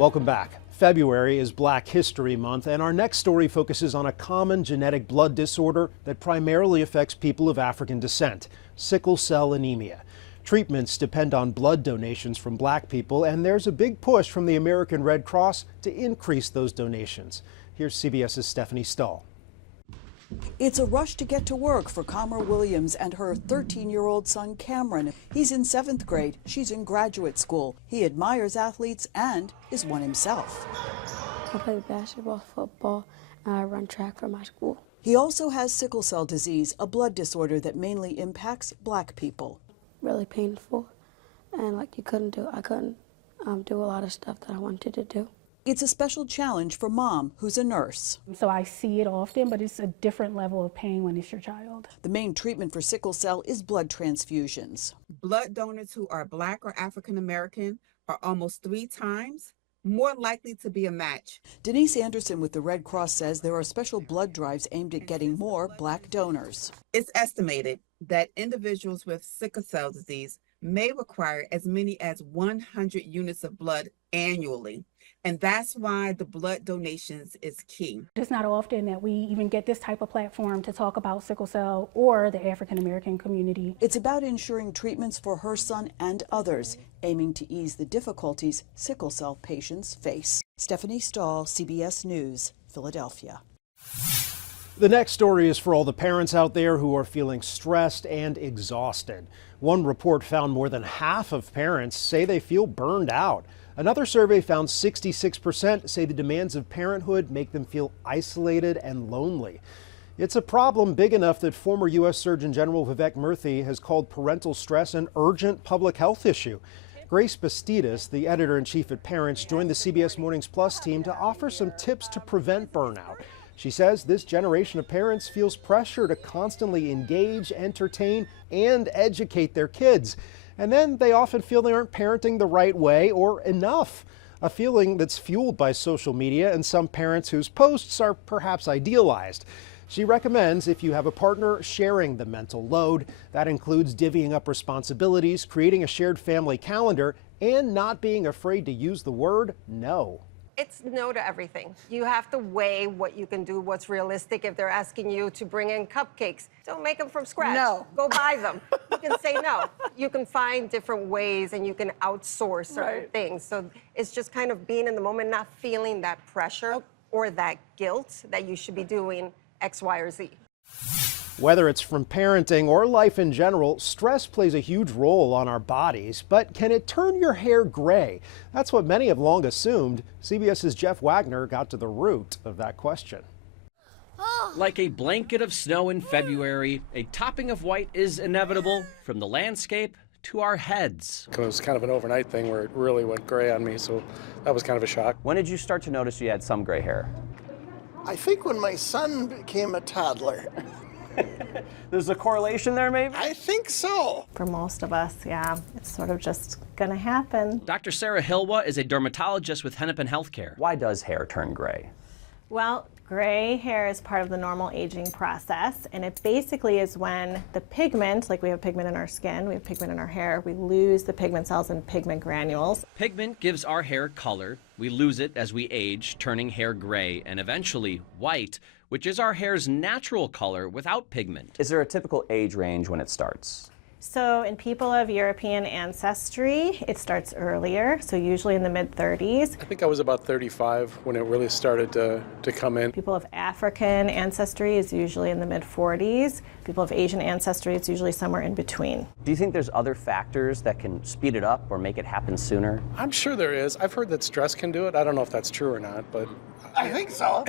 Welcome back. February is Black History Month, and our next story focuses on a common genetic blood disorder that primarily affects people of African descent, sickle cell anemia. Treatments depend on blood donations from Black people, and there's a big push from the American Red Cross to increase those donations. Here's CBS's Stephanie Stahl. It's a rush to get to work for Commer Williams and her 13-year-old son Cameron. He's in 7th grade. She's in graduate school. He admires athletes and is one himself. I play basketball, football, and I run track for my school. He also has sickle cell disease, a blood disorder that mainly impacts Black people. Really painful, and I couldn't do a lot of stuff that I wanted to do. It's a special challenge for Mom, who's a nurse. So I see it often, but it's a different level of pain when it's your child. The main treatment for sickle cell is blood transfusions. Blood donors who are Black or African American are almost 3 times more likely to be a match. Denise Anderson with the Red Cross says there are special blood drives aimed at getting more Black donors. It's estimated that individuals with sickle cell disease may require as many as 100 units of blood annually. And that's why the blood donations is key. It's not often that we even get this type of platform to talk about sickle cell or the African American community. It's about ensuring treatments for her son and others, aiming to ease the difficulties sickle cell patients face. Stephanie Stahl, CBS News, Philadelphia. The next story is for all the parents out there who are feeling stressed and exhausted. One report found more than half of parents say they feel burned out. Another survey found 66% say the demands of parenthood make them feel isolated and lonely. It's a problem big enough that former U.S. Surgeon General Vivek Murthy has called parental stress an urgent public health issue. Grace Bastidas, the editor-in-chief at Parents, joined the CBS Mornings Plus team to offer some tips to prevent burnout. She says this generation of parents feels pressure to constantly engage, entertain, and educate their kids. And then they often feel they aren't parenting the right way or enough, a feeling that's fueled by social media and some parents whose posts are perhaps idealized. She recommends if you have a partner sharing the mental load. That includes divvying up responsibilities, creating a shared family calendar, and not being afraid to use the word no. It's no to everything. You have to weigh what you can do, what's realistic. If they're asking you to bring in cupcakes, don't make them from scratch. No. Go buy them. You can say no. You can find different ways and you can outsource certain things. So it's just kind of being in the moment, not feeling that pressure or that guilt that you should be doing X, Y, or Z. Whether it's from parenting or life in general, stress plays a huge role on our bodies. But can it turn your hair gray? That's what many have long assumed. CBS's Jeff Wagner got to the root of that question. Like a blanket of snow in February, a topping of white is inevitable from the landscape to our heads. It was kind of an overnight thing where it really went gray on me, so that was kind of a shock. When did you start to notice you had some gray hair? I think when my son became a toddler. There's a correlation there, maybe? I think so. For most of us, yeah, it's sort of just gonna happen. Dr. Sarah Hilwa is a dermatologist with Hennepin Healthcare. Why does hair turn gray? Well, gray hair is part of the normal aging process, and it basically is when the pigment, like we have pigment in our skin, we have pigment in our hair, we lose the pigment cells and pigment granules. Pigment gives our hair color. We lose it as we age, turning hair gray and eventually white, which is our hair's natural color without pigment. Is there a typical age range when it starts? So in people of European ancestry, it starts earlier, so usually in the mid-30s. I think I was about 35 when it really started to come in. People of African ancestry is usually in the mid-40s. People of Asian ancestry, it's usually somewhere in between. Do you think there's other factors that can speed it up or make it happen sooner? I'm sure there is. I've heard that stress can do it. I don't know if that's true or not, but I think so.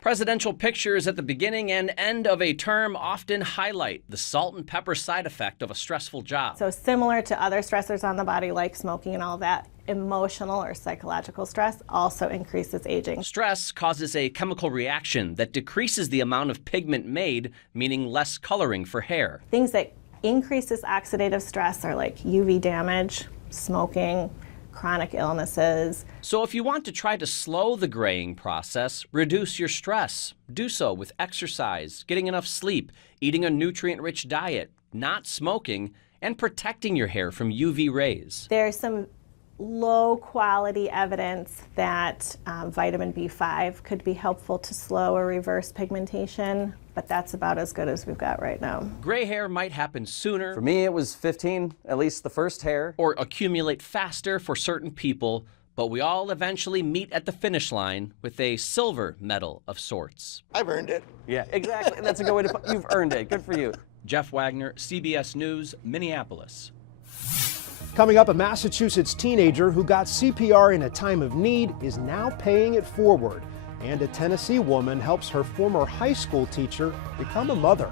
Presidential pictures at the beginning and end of a term often highlight the salt and pepper side effect of a stressful job. So similar to other stressors on the body like smoking and all that, emotional or psychological stress also increases aging. Stress causes a chemical reaction that decreases the amount of pigment made, meaning less coloring for hair. Things that increases oxidative stress are like UV damage, smoking, chronic illnesses. So if you want to try to slow the graying process, reduce your stress. Do so with exercise, getting enough sleep, eating a nutrient-rich diet, not smoking, and protecting your hair from UV rays. There's some low quality evidence that vitamin B5 could be helpful to slow or reverse pigmentation, but that's about as good as we've got right now. Gray hair might happen sooner. For me, it was 15, at least the first hair. Or accumulate faster for certain people, but we all eventually meet at the finish line with a silver medal of sorts. I've earned it. Yeah, exactly. That's a good way to put it. You've earned it. Good for you. Jeff Wagner, CBS News, Minneapolis. Coming up, a Massachusetts teenager who got CPR in a time of need is now paying it forward. And a Tennessee woman helps her former high school teacher become a mother.